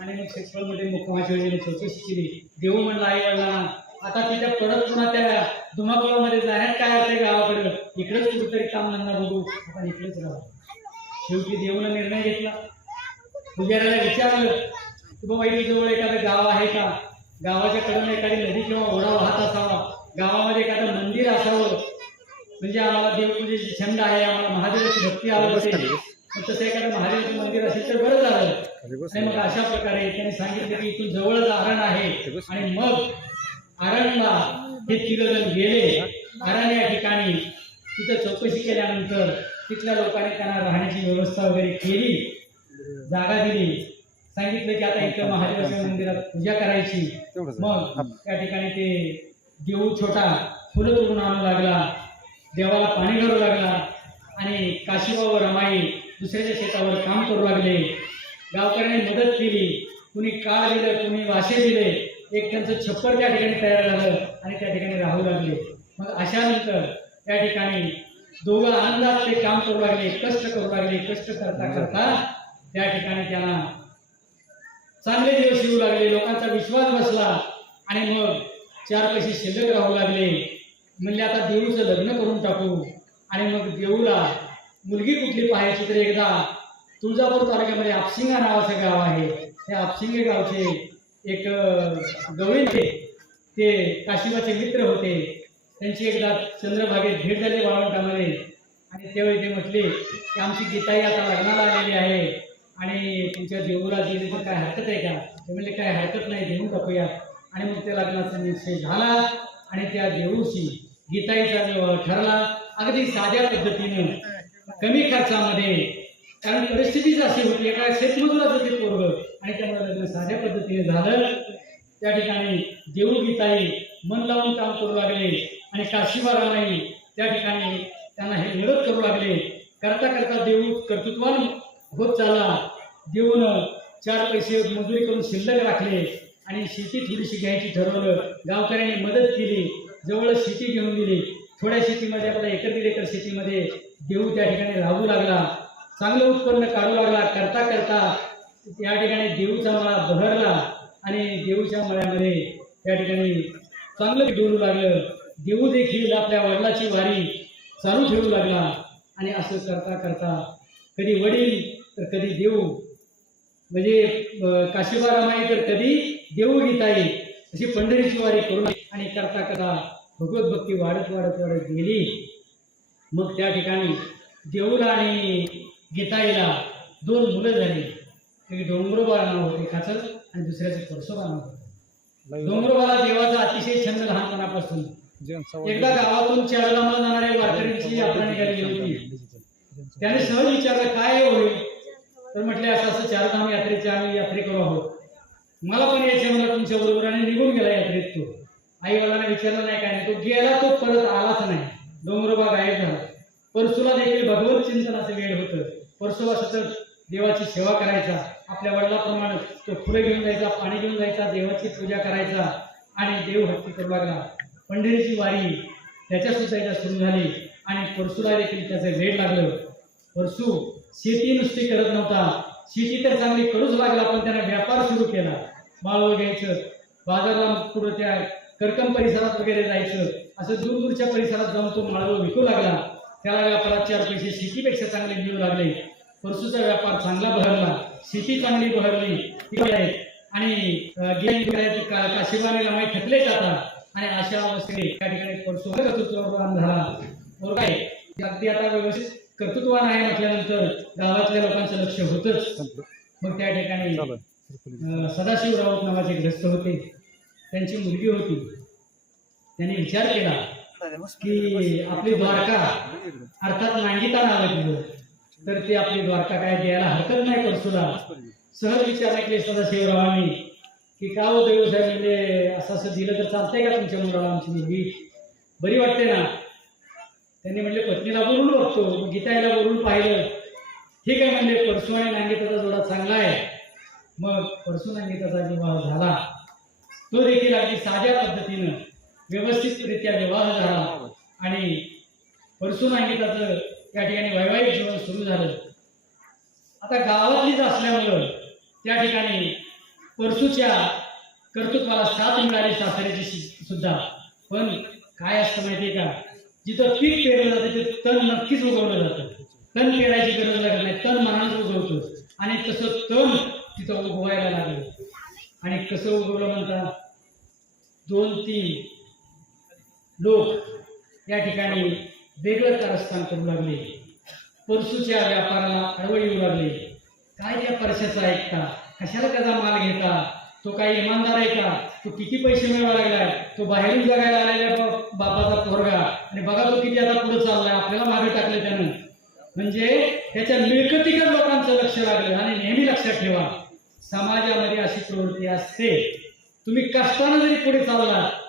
आणि मग सेक्सुअलमध्ये मध्ये वडील चौकशी केली देऊ म्हणलं आई वडिलांना आता तिच्या परत पुन्हा त्या धुमाकुळामध्ये जाण्यात काय अर्थ गावाकडे? इकडेच कुठेतरी काम धंदा बघू आपण इकडेच राहू. शेवटी देऊनं निर्णय घेतला. पुजाऱ्याला विचारलं की बाबा इथे जवळ एखादं गाव आहे का? गावाच्या कडून एखादी नदी किंवा ओढा वाहत असावा. गावामध्ये एखादं मंदिर असावं. म्हणजे आम्हाला देवपूजेची छंद आहे आम्हाला महादेवाची भक्ती आवडते. मग तसं एखादं महादेवाचं मंदिर असेल तर बरं झालं. आणि मग अशा प्रकारे त्यांनी सांगितलं की इथून जवळच आरण आहे. आणि मग आरणला हे तिघजण गेले. आरण या ठिकाणी तिथं चौकशी केल्यानंतर तिथल्या लोकांनी त्यांना राहण्याची व्यवस्था वगैरे केली. जागा दिली. सांगितलं की आता इथं महादेवाच्या मंदिरात पूजा करायची. मग त्या ठिकाणी ते देऊ छोटा फुलं तोडून आणू लागला. देवाला पाणी घालू लागला. आणि काशीबाव रमाई दुसऱ्याच्या शेतावर काम करू लागले. गावकऱ्यांनी मदत केली. कुणी काळ दिलं कुणी वाशे दिले. एक त्यांचं छप्पर त्या ठिकाणी तयार झालं आणि त्या ठिकाणी राहू लागले. मग अशानंतर त्या ठिकाणी दोघं आनंदात ते काम करू लागले कष्ट करू लागले. कष्ट करता करता त्या ठिकाणी त्यांना चांगले दिवस येऊ लागले. लोकांचा विश्वास बसला आणि मग चार पैसे शिल्लक राहू लागले. म्हणजे आता देऊचं लग्न करून टाकू. आणि मग देऊला मुलगी कुठली पाहायची तर एकदा तुळजापूर तालुक्यामध्ये आपशिंगा नावाचं गाव आहे. त्या आपशिंगे गावचे एक गवळीचे ते काशिबाचे मित्र होते. त्यांची एकदा चंद्रभागेत भेट झाली वाळवंटामध्ये. आणि त्यावेळी ते म्हटले की आमची गीताई आता लग्नाला आलेली आहे. आणि तुमच्या देऊला दिली तर काय हरकत आहे का? ते म्हणले काय हरकत नाही देऊन टाकूया. आणि मग त्या लग्नाचा निश्चय झाला. आणि त्या देऊशी गीताईचा विवाह ठरला अगदी साध्या पद्धतीने कमी खर्चामध्ये. कारण परिस्थितीच अशी होती एका शेतमजुराचं ते पोरग आणि त्यामुळे लग्न साध्या पद्धतीने झालं. त्या ठिकाणी देऊ गीताई मन लावून काम करू लागले आणि काशीबा त्या ठिकाणी त्यांना हे मदत करू लागले. करता करता देऊ कर्तृत्वान होत चालला. देऊन चार पैसे मजुरी करून शिल्लक राखले आणि शेती थोडीशी घ्यायची ठरवलं. गावकऱ्यांनी मदत केली. जवळ शेती घेऊन दिली. थोड्या शेतीमध्ये आपला एकर दीड एकर शेतीमध्ये देऊ त्या ठिकाणी राहू लागला. चांगलं उत्पन्न काढू लागला. करता करता त्या ठिकाणी देऊचा मळा बहरला आणि देऊच्या मळ्यामध्ये त्या ठिकाणी चांगलं डोलू लागलं. देऊ देखील आपल्या वडिलाची वारी चालू ठेवू लागला. आणि असं करता करता कधी वडील तर कधी देऊ. म्हणजे काशीबा रामाई तर कधी देऊ गीताई अशी पंढरीची वारी करून आणि करता करता भगवत भक्ती वाढत वाढत वाढत गेली. मग त्या ठिकाणी देऊला आणि गीताईला दोन मुलं झाली. एक डोंगरोबा नाव होते खाचर आणि दुसऱ्याचं परशोबा नाव होतं. डोंगरोबाला देवाचा अतिशय छंद लहानपणापासून. एकदा गावातून चारधामला जाणाऱ्या वारकऱ्यांची यात्रा निघालेली होती. त्याने सहज विचारलं काय होईल तर म्हटले असं असं चारधाम यात्रेचे आम्ही यात्रेकरू आहोत. मला पण यायचे मला तुमच्या बरोबर आणि निघून गेला यात्रेत तो. आई वडिलांना विचारलं नाही काय नाही. तो गेला तो परत आलाच नाही. डोंगरोबा गायब झाला. परशुला देखील भगवत चिंतनाचं वेळ होतं. परशुला सतत देवाची सेवा करायचा. आपल्या वडिलाप्रमाणे तो फुलं घेऊन जायचा पाणी घेऊन जायचा देवाची पूजा करायचा आणि देव हत्ती करू लागला. पंढरीची वारी त्याच्या सुद्धा सुरू झाली आणि परसूला देखील त्याचं वेळ लागलं. परसू शेती नुसती करत नव्हता. शेती तर चांगली करूच लागला पण त्याने व्यापार सुरू केला. माळ घ्यायचं. बाजारला पुढं त्या करकम परिसरात वगैरे जायचं असं दूरदूरच्या परिसरात जाऊन तो माळव विकू लागला. त्याला व्यापारात चार पैसे शेतीपेक्षा चांगले मिळू लागले. परशुचा व्यापार चांगला बहरला. शेती चांगली बहरली. आणि अं, गिऱ्हाईक बिऱ्हाईक का- काशिबाने रमाई थकले जातात आणि अशा अवस्थेने त्या ठिकाणी परशु कर्तृत्ववान झाला. बरोबर आहे अगदी आता व्यवस्थित कर्तृत्वान आहे म्हटल्यानंतर गावातल्या लोकांचं लक्ष होतच. मग त्या ठिकाणी सदाशिव राऊत नावाचे ग्रस्त होते. त्यांची मुलगी होती. त्यांनी विचार केला की आपली द्वारका अर्थात नांगिता नाव आहे तिचं तर ते आपली द्वारका काय द्यायला हरकत नाही परशुला सहज विचार केले सदाशिवरावांनी की का हो देव साहेब म्हणजे असं असं दिलं तर चालतंय का तुमच्या मुलाला आमची मुलगी? बरी वाटते ना? त्यांनी म्हणले पत्नीला बोलून बघतो मग गीताईला बोलून पाहिलं. ठीक आहे म्हणले परशु आणि नांगिताचा जोडा चांगला आहे. मग परशु नांगिताचा विवाह झाला तो देखील अगदी साध्या पद्धतीनं व्यवस्थितरित्या विवाह झाला. आणि परशु नांगिताचं त्या ठिकाणी वैवाहिक जीवन सुरू झालं. आता गावातलीच असल्यामुळं त्या ठिकाणी परसूच्या कर्तृत्वाला साथ मिळाली सासऱ्याची सुद्धा. पण काय असतं माहितीये का? जिथं पीक पेरलं जातं तिथं तण नक्कीच उगवलं जातं. तण पेरायची गरज लागत नाही तण मनानच उगवतो. आणि तसं तण तिथं उगवायला लागलं. आणि कसं उगवलं म्हणता? दोन तीन लोक या ठिकाणी वेगळं कारस्थान करू लागले. परसूच्या व्यापाराला अडवळ येऊ लागले. काय त्या परशाचा ऐकता कशाला त्याचा माल घेता? तो काही इमानदार आहे का? तो किती पैसे मिळवा लागलाय? तो बाहेरून जगायला आलेला बा- बापाचा पोरगा. आणि बघा तो किती आता पुढे चाललाय. आपल्याला मागे टाकलं त्यानं. म्हणजे त्याच्या मिळकतीकडे लोकांचं लक्ष लागलं आणि नेहमी लक्षात ठेवा. समाजामध्ये अशी प्रवृत्ती असते. तुम्ही कष्टानं जरी पुढे चाललात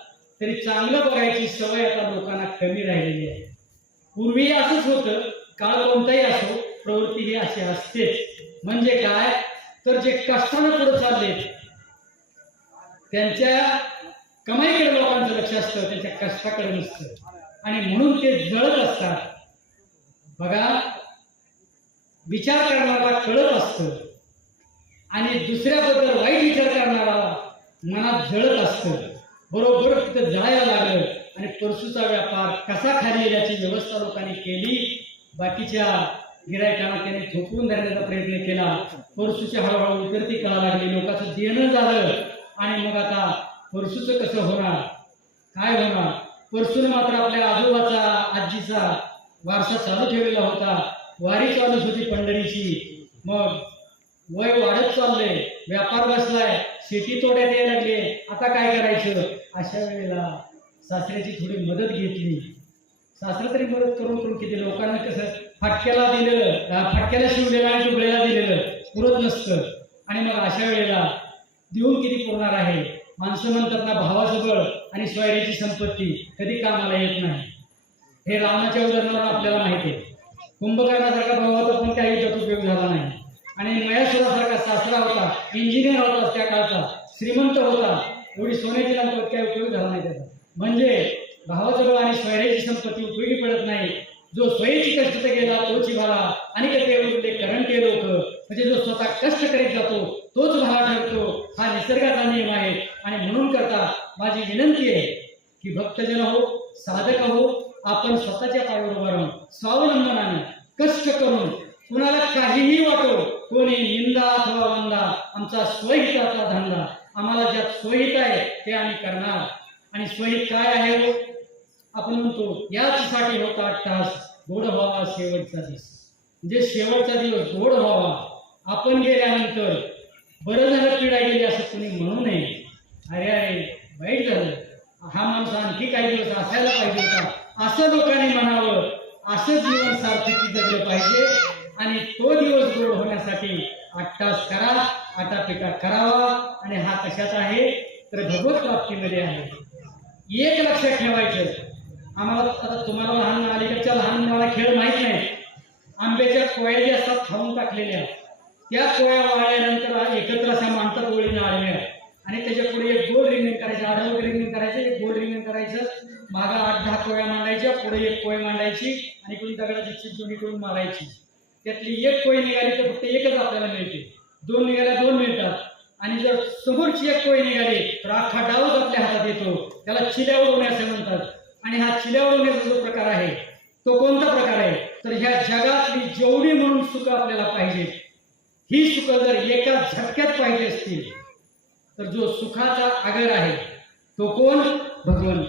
तरी चांगलं बघायची सवय आता लोकांना कमी राहिलेली आहे. पूर्वी असंच होतं काळ कोणताही असो प्रवृत्ती ही अशी असतेच म्हणजे काय? तर जे कष्टानं पुढे चालले त्यांच्या कमाईकडे लोकांचं लक्ष असतं त्यांच्या कष्टाकडे नसतं. आणि म्हणून ते जळत असतात. बघा विचार करणारा कळत असतं. आणि दुसऱ्याबद्दल वाईट विचार करणारा मनात जळत असतं. बरोबर तिथं जळायला लागलं. आणि परसूचा व्यापार कसा खाली याची व्यवस्था लोकांनी केली बाकीच्या गिरायकांना त्याने थोपवून धरण्याचा प्रयत्न केला. परसूची हळूहळू उतरती कळा लागली लोकांचं देणं झालं. आणि मग आता परसूचं कसं होणार? काय होणार? परसून मात्र आपल्या आजोबाचा आजीचा वारसा चालू ठेवलेला होता. वारी चालूच होती पंढरीची. मग वय वाढत चाललंय व्यापार बसलाय शेती तोड्यात यायला लागले आता काय करायचं? अशा वेळेला सासऱ्याची थोडी मदत घेतली. सासरा तरी मदत करून करून किती लोकांना कसं फटक्याला दिलेलं फाटक्याला फटक्याला शिवलेलं आणि डुबळेला दिलेलं पुरत नसतं. आणि मग अशा वेळेला देऊन किती पुरणार आहे? माणसं म्हणतात ना भावाचं बळ आणि स्वयरीची संपत्ती कधी कामाला येत नाही. हे रावणाच्या उदाहरणावर आपल्याला माहिती आहे. कुंभकर्णासारखा भावाचा पण काही त्याचा उपयोग झाला नाही. आणि मयासुरासारखा सासरा होता इंजिनियर होता त्या काळचा श्रीमंत होता. एवढी सोन्याची लंका काही उपयोग झाला नाही त्याचा. म्हणजे भावाचं आणि स्वैराची संपत्ती उपयोगी पडत नाही. जो स्वयंची कष्ट गेला तोच भला आणि ते उरले करंटे लोक म्हणजे जो स्वतः कष्ट करीत जातो तोच भावा ठरतो हा निसर्गाचा नियम आहे. आणि म्हणून करता माझी विनंती आहे की भक्तजन हो साधक हो आपण स्वतःच्या पायावर उभारून स्वहिताचा धंदा. आम्हाला ज्यात स्वहित आहे ते आम्ही करणार. आणि स्वहित काय आहे हो? आपण म्हणतो याचसाठी होता तास गोड व्हावा शेवटचा दिवस. म्हणजे शेवटचा दिवस गोड व्हावा. आपण गेल्यानंतर बरं झालं पिढा गेली असं कोणी म्हणू नये. अरे अरे वाईट झालं. हा माणूस आणखी काही दिवस असायला पाहिजे होता. असं लोकांनी म्हणावं असं जीवन सार्थकी जगलं पाहिजे. आणि तो दिवस गोड होण्यासाठी अट्टास करा आटापिटा करावा आणि हा कशात आहे? तर भगवत प्राप्तीमध्ये आहे. एक लक्षात ठेवायचं. आम्हाला आता तुम्हाला लहान अलीकडच्या लहान मुलाला खेळ माहीत नाही. आंब्याच्या कोया ज्या असतात खाऊन टाकलेल्या. त्या कोया वाळल्यानंतर एकत्र अशा मानतात ओळीने आडव्या आणि त्याच्या पुढे एक गोल रिंगण करायचं आडवं रिंगण करायचं एक गोल रिंगण करायचं. मागा आठ दहा कोया मांडायच्या पुढे एक कोय मांडायची आणि कोणी दगडाची चिंचोणी करून मारायची. त्यातली एक कोय निघाली तर फक्त एकच आपल्याला मिळते. दोन निघाल्या दोन मिळतात. आणि जर समोरची एक कोय निघाली तर अख्खा डावच आपल्या हातात येतो. त्याला चिल्या उडवणे असे म्हणतात. आणि हा चिल्या उडवण्याचा जो प्रकार आहे तो कोणता प्रकार आहे? तर ह्या जगातली जेवढी म्हणून सुख आपल्याला पाहिजे ही सुख जर एका झटक्यात पाहिजे असतील तर जो सुखाचा आगर आहे तो कोण? भगवंत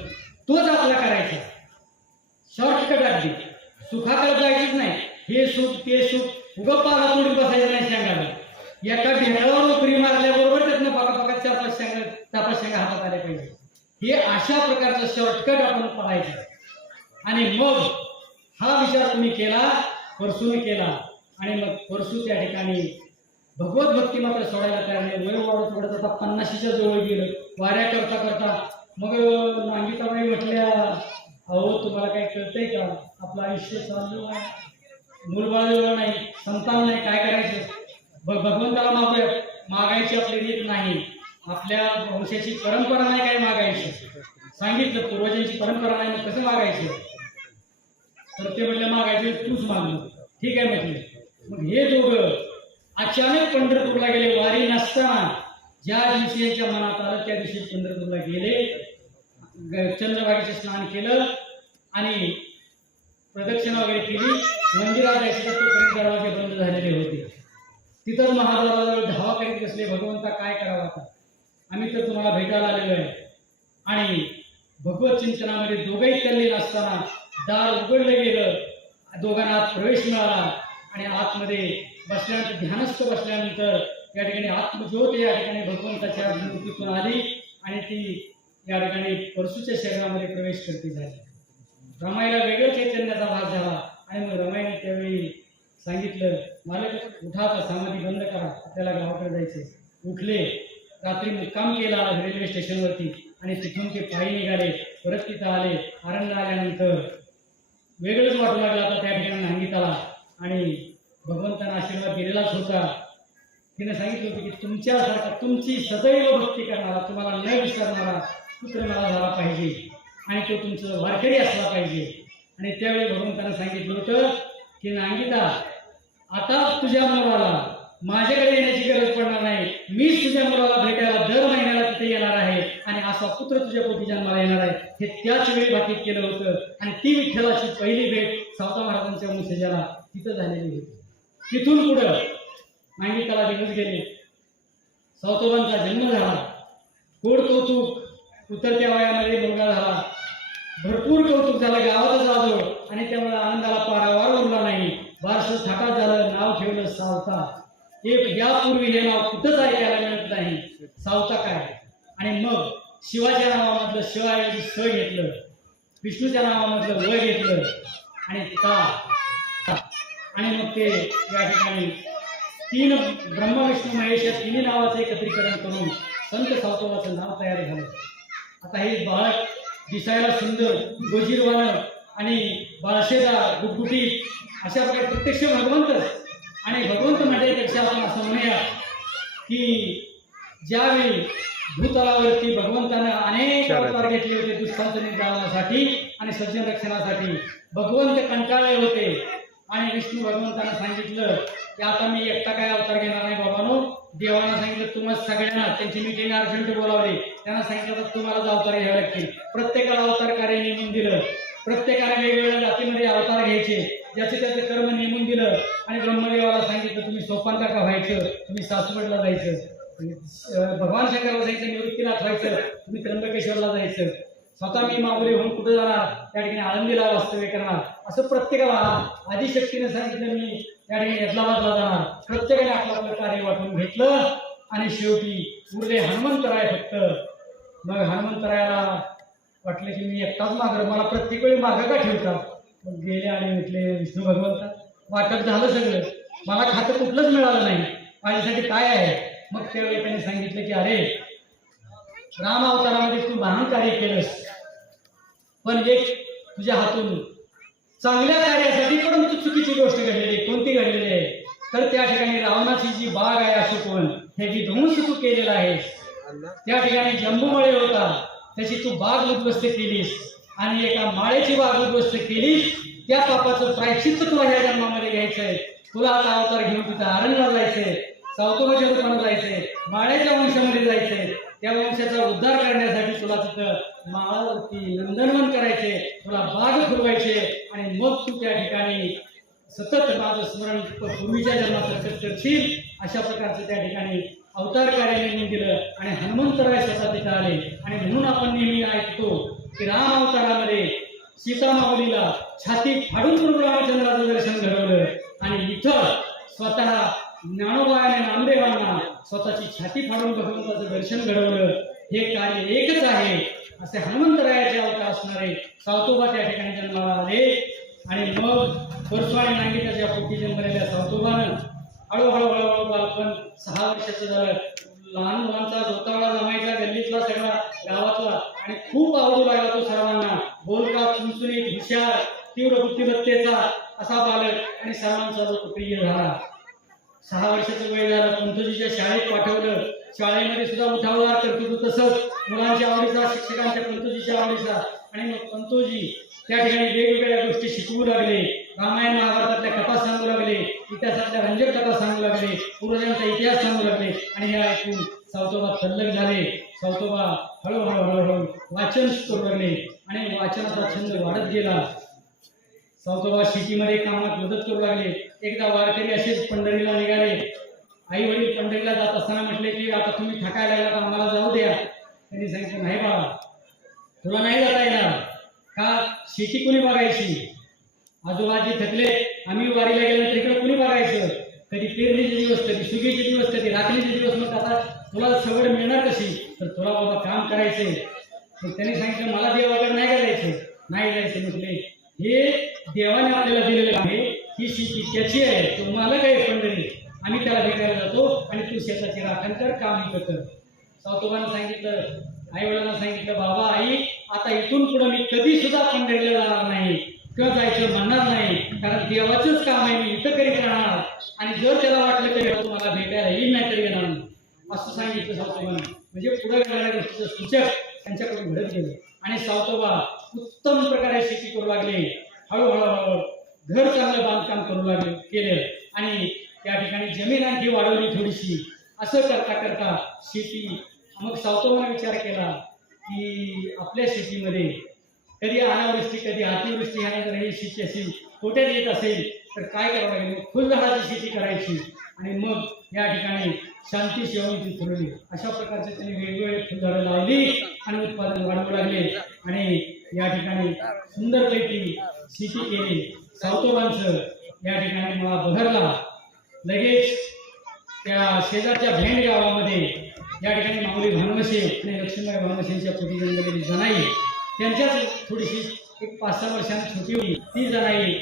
तोच आपला करायचा शॉर्टकट अगदी सुखाकडे जायचीच नाही हे सुख ते सुख उगं पाला तोडून बसायचं नाही शेंगाला एका ढेकळावर उकरी मारल्याबरोबर त्यातनं बघा बघा चार पाच हातात आल्या पाहिजे. हे अशा प्रकारचं शॉर्टकट आपण पाहायचं. आणि मग हा विचार तुम्ही केला परसूने केला. आणि मग परसू त्या ठिकाणी भगवत भक्ती मात्र सोडायला तयार नाही. वय वाढत वाढत आता पन्नाशीच्या जवळ गेलं. वाऱ्या करता करता मग नांगिताबाई म्हटल्या अहो तुम्हाला काही कळतंय का? आपलं आयुष्य चाललं आहे. मूलबाळ नाही संतान नाही काय करायचं? भगवंताला मागूया मागायची आपली रीत नाही. आपल्या वंशाची परंपरा नाही काय मागायची? सांगितलं पूर्वजांची परंपरा नाही मग कसं मागायचं? तर ते म्हटलं मागायचे तूच मागलं ठीक आहे म्हटलं. मग हे दोघं अचानक पंढरपूरला गेले वारी नसताना. ज्या दिवशी यांच्या मनात आलं त्या दिवशी पंढरपूरला गेले. चंद्रभागेचे स्नान केलं आणि प्रदक्षिणा वगैरे केली. मंदिरात जायचं तोपर्यंत दरवाजे बंद झालेले होते. तिथं महादेवाजवळ धावा करीत बसले भगवंता काय करावं आता? आम्ही तर तुम्हाला भेटायला आलेलो आहे. आणि भगवत चिंतनामध्ये दोघंही तल्लीन असताना दार उघडलं गेलं. दोघांना आत प्रवेश मिळाला. आणि आतमध्ये बसल्यानंतर ध्यानस्थ बसल्यानंतर या ठिकाणी आत्मज्योत या ठिकाणी भगवंताच्या मूर्तीतून आली आणि ती या ठिकाणी परशुच्या शरीरामध्ये प्रवेश करते झाली. रमाईला वेगळं चैतन्याचा भाग झाला. आणि मग रमाईने त्यावेळी सांगितलं मालक उठा आता समाधी बंद करा. आपल्याला गावाकडे जायचे उठले. रात्री मुक्काम केला रेल्वे स्टेशनवरती आणि तिथून ते पायी निघाले परत तिथं आले आरंग आल्यानंतर. वेगळंच वाटू लागलं आता त्या ठिकाणी नांगीताला आणि भगवंतांना आशीर्वाद दिलेलाच होता. तिने सांगितलं होतं की तुमच्यासारखा तुमची सदैव भक्ती करणारा तुम्हाला न विसरणारा पुत्र मला झाला पाहिजे. आणि तो तुमचं वारकरी असला पाहिजे. आणि त्यावेळी भगवंतानं सांगितलं होतं की नांगिता आता तुझ्या मुलाला माझ्याकडे येण्याची गरज पडणार नाही. मीच तुझ्या मुलाला भेटायला दर महिन्याला तिथे येणार आहे आणि असा पुत्र तुझ्या पोटी जन्माला येणार आहे. हे त्याच वेळी भाकीत केलं होतं. आणि ती विठ्ठलाची पहिली भेट सावता महाराजांच्या मुसेजाला तिथं झालेली होती. तिथून पुढं मांगिकाला दिवस गेले. सावतोबांचा जन्म झाला. गोड कौतुक? उतरत्या वयामध्ये मुलगा झाला. भरपूर कौतुक झालं. गावातच आलो आणि त्यामुळे आनंदाला पारावार उरला नाही. बारसं थाटात झालं. नाव ठेवलं सावता. हे यापूर्वी हे नाव कुठंच ऐकायला मिळत नाही? सावता काय आणि मग शिवाच्या नावामधलं शिवाय स घेतलं. विष्णूच्या नावामधलं व घेतलं. आणि ता. आणि मग ते या ठिकाणी तीन ब्रह्म विष्णू महेश या तिन्ही नावाचं एकत्रीकरण करून संत सावतोबाचं नाव तयार झालं. आता हे बाळक दिसायला सुंदर गोजीरवाणं आणि बाळशेदार गुटगुटी अशा प्रकारे प्रत्यक्ष भगवंतच आणि भगवंत म्हणण्यापेक्षा आपण असं म्हणूया की ज्यावेळी भूतलावरती भगवंतानं अनेक अवतार घेतले होते दुष्टांचं निदानासाठी आणि सज्जन रक्षणासाठी भगवंत कंटाळले होते. आणि विष्णू भगवंतानं सांगितलं की आता मी एकटा काय अवतार घेणार नाही बाबानो. देवानं सांगितलं तुम्हाला सगळ्यांना त्यांची मिटिंग अर्जंट बोलावली. त्यांना सांगितलं तर तुम्हालाच अवतार घ्यावे लागतील. प्रत्येकाला अवतार कार्य नेमून दिलं. प्रत्येकाने वेगवेगळ्या जातीमध्ये अवतार घ्यायचे. ज्याचे त्याचे कर्म नेमून दिलं. ब्रह्मदेवाला सांगितलं तुम्ही सोपांता का व्हायचं? तुम्ही सासवडला जायचं. भगवान शंकराला जायचं निवृत्तीनाथ व्हायचं. तुम्ही त्र्यंबकेश्वरला जायचं. स्वतः मी माऊली होऊन कुठं जाणार? त्या ठिकाणी आळंदीला वास्तव्य करणार. असं प्रत्येकाला आदिशक्तीने सांगितलं मी. त्या ठिकाणी हैदराबादला जाणार. प्रत्येकाने आपलं आपलं कार्य वाटून घेतलं. आणि शेवटी उरले हनुमंतराय फक्त. मग हनुमंतरायाला वाटलं की मी एकटाच मागं मला प्रत्येक वेळी मागं का ठेवतात मग गेले आणि म्हटले विष्णू भगवंता वाटप झालं सगळं. मला खातं कुठलंच मिळालं नाही. माझ्यासाठी काय आहे? मग त्यावेळी त्यांनी सांगितलं की अरे राम अवतारामध्ये तू महान कार्य केलंस. पण एक तुझ्या हातून चांगल्या कार्यासाठी परंतु चुकीची गोष्ट घडलेली आहे. कोणती घडलेली आहे? तर त्या ठिकाणी रावणाची जी बाग आहे अशोकवन त्याची ध्वंस तू केलेला आहे त्या ठिकाणी जंबूमळे होता. त्याची तू बाग उद्ध्वस्त केलीस आणि एका माळेची बाग उद्ध्वस्त केलीस. त्या पापाचं प्रायश्चित तुला ह्या जन्मामध्ये घ्यायचंय. तुला आता अवतार घेऊन तिथं आरंगाला जायचंय. सावतोबाच्या रूपानं जायचंय. माळ्याच्या वंशामध्ये जायचंय. त्या वंशाचा उद्धार करण्यासाठी तुला तिथं माळावरती नंदनवन करायचे तुला बाग फिरवायचे आणि मग तू त्या ठिकाणी सतत माझं स्मरण पूर्वीच्या जन्माचं करशील अशा प्रकारचं त्या ठिकाणी अवतार कार्याने दिलं आणि हनुमंतराय स्वतः तिथं आले. आणि म्हणून आपण नेहमी ऐकतो की राम अवतारामध्ये सीता माऊलीला छाती फाडून प्रभू रामचंद्राचं दर्शन घडवलं. आणि इथं स्वतः ज्ञानोबा आणि नामदेवांना स्वतःची छाती फाडून भगवंताचं दर्शन घडवलं. हे कार्य एकच आहे. असे हनुमंतरायाचे अवतार असणारे सावतोबा त्या ठिकाणी जन्माला आले. आणि मग परसवाणी आणि नांगिताच्या पोटी जन्मलेल्या सावतोबानं हळूहळू हळूहळू बालपण सहा वर्षाचं झालं. लहान मुलांचा झोतावळा जमायचा गल्लीतला सगळा गावातला. आणि खूप आवडू लागला तो सर्वांना. बोलका चुनचुनीत हुशार तीव्र बुद्धिमत्तेचा असा बालक आणि सर्वांचा जो प्रिय झाला. सहा वर्षाचं वय झालं पंतोजीच्या शाळेत पाठवलं. शाळेमध्ये सुद्धा उठावदार करतो तसंच. मुलांच्या आवडीचा शिक्षकांच्या पंतोजीच्या आवडीचा. आणि मग पंतोजी त्या ठिकाणी वेगवेगळ्या गोष्टी शिकवू लागले. रामायण महाभारतातल्या कथा सांगू लागले इतिहासातल्या रंजक कथा सांगू लागले पूर्वजांचा इतिहास सांगू लागले. आणि हे ऐकून सावतोबा तल्लक झाले. सावतोबा हळूहळू हळूहळू वाचन करू लागले. आणि वाचनाचा छंद वाढत गेला. सावतोबा शेतीमध्ये कामात मदत करू लागले. एकदा वारकरी असेच पंढरीला निघाले. आई वडील पंढरीला जात असताना म्हटले की आता तुम्ही थकायला लागला तर आम्हाला जाऊ द्या. त्यांनी सांगितलं नाही बाबा तुला नाही जाता येणार. शेती कोणी बघायची? आजोबाजी थकले आम्ही वारीला गेल्यानंतर इकडे कोणी बघायचं? कधी पेरणीचे दिवस कधी सुगीचे दिवस कधी राखणीचे दिवस. मग आता तुला सवड मिळणार कशी? तर तुला बाबा काम करायचंय. मग त्यांनी सांगितलं मला देवाकडे नाही करायचं नाही जायचं म्हटले. हे देवाने आपल्याला दिलेलं आहे. ही शेती त्याची आहे. तो मालक आहे पंढरी. आम्ही त्याला भेटायला जातो आणि तू शेताची राखण कर काम करतो सावतोबानं सांगितलं आई वडिलांना सांगितलं बाबा आई कधी सुद्धा पंढरीला जाणार नाही. किंवा जायचं म्हणणार नाही. कारण देवाचंच काम आहे मी इथं करीत राहणार. आणि जर त्याला वाटलं तरी तुम्हाला भेटायला येईल नाही तरी येणार नाही. असं सांगितलं सावतोबानं. म्हणजे पुढे येणाऱ्या गोष्टीचं सूचक त्यांच्याकडून घडत गेलं. आणि सावतोबा उत्तम प्रकारे शेती करू लागले. हळूहळू हळूहळू घर चांगलं बांधकाम करू लागले केलं. आणि त्या ठिकाणी जमीन आणखी वाढवली थोडीशी. असं करता करता शेती मग सावतोबाने विचार केला की आपल्या शेतीमध्ये कधी अनावृष्टी कधी अतिवृष्टी ह्यानंतर ही शेती असेल तोट्यात येत असेल तर काय करावं लागेल? मग फुलझाडाची शेती करायची. आणि मग या ठिकाणी शांती सेवनची ठरवली अशा प्रकारचे त्यांनी वेगवेगळे फुलझाडं लावली आणि उत्पादन वाढवू लागले. आणि या ठिकाणी सुंदरपैकी शेती केली. सावतोबांचं या ठिकाणी मला बहरला. लगेच त्या शेजारच्या भेंड गावामध्ये या ठिकाणी माऊली भानवसे आणि लक्ष्मीबाई भानवसेंच्या पोटी जन्मलेली जनाई त्यांच्याच थोडीशी एक पाच सहा वर्षांनी छोटी होती. ती जणाई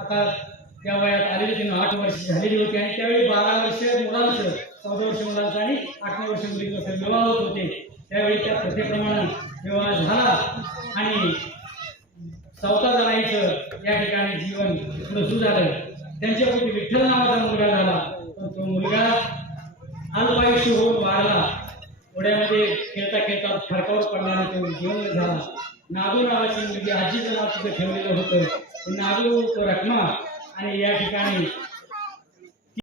आता त्या वयात आलेली तिनं आठ वर्ष झालेली होती आणि त्यावेळी बारा वर्ष मुलांचं चौदा वर्ष मुलांचं आणि आठ वर्ष मुलींचं विवाह होत होते. त्यावेळी त्या प्रथेप्रमाणे विवाह झाला आणि चौथा जणाईचं या ठिकाणी जीवन सुरू झालं. त्यांच्या पोटी विठ्ठल नावाचा मुलगा झाला. पण तो मुलगा अल्पायुष्य होऊन वाढला ओढ्यामध्ये खेळता खेळता फडकावर पडला आणि तो जीवन झाला. नागू नावाची मुलगी आजीचं नाव तिथं ठेवलेलं होतं. नागू तो रखमा. आणि या ठिकाणी